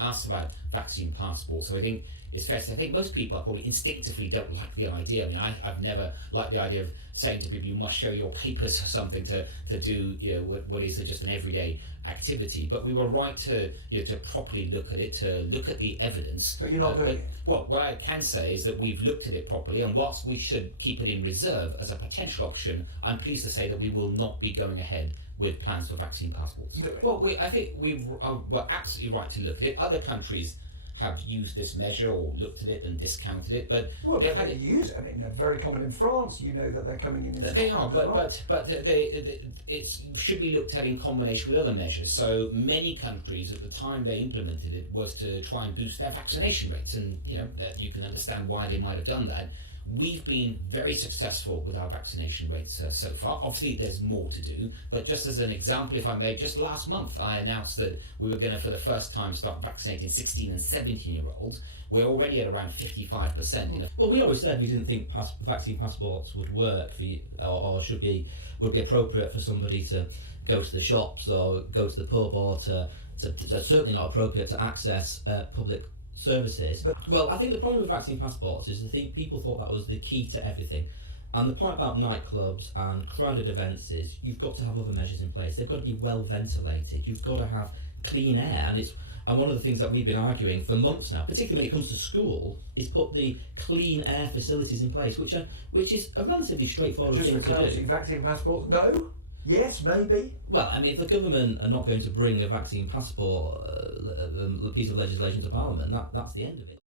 asked about vaccine passports. So I think it's fair to say, I think most people probably instinctively don't like the idea. I mean, I've never liked the idea of saying to people, you must show your papers or something to do, you know, what is just an everyday activity. But we were right to, you know, to properly look at it, to look at the evidence. But you're not doing it. Well, what I can say is that we've looked at it properly, and whilst we should keep it in reserve as a potential option, I'm pleased to say that we will not be going ahead with plans for vaccine passports. Well, I think we're absolutely right to look at it. Other countries have used this measure or looked at it and discounted it, but they use it. I mean, they're very common in France. You know that they're coming in. They are, but it should be looked at in combination with other measures. So many countries at the time they implemented it was to try and boost their vaccination rates, and you know that you can understand why they might have done that. We've been very successful with our vaccination rates so far. Obviously, there's more to do, but just as an example, if I may, just last month I announced that we were going to, for the first time, start vaccinating 16 and 17-year-olds. We're already at around 55%. You know. Well, we always said we didn't think vaccine passports would work or would be appropriate for somebody to go to the shops or go to the pub, or to certainly not appropriate to access public services. Well, I think the problem with vaccine passports is I think people thought that was the key to everything. And the point about nightclubs and crowded events is you've got to have other measures in place. They've got to be well ventilated. You've got to have clean air. And one of the things that we've been arguing for months now, particularly when it comes to school, is put the clean air facilities in place, which is a relatively straightforward thing to do. Vaccine passports? No. Yes, maybe. Well, I mean, if the government are not going to bring a vaccine passport piece of legislation to Parliament, that's the end of it.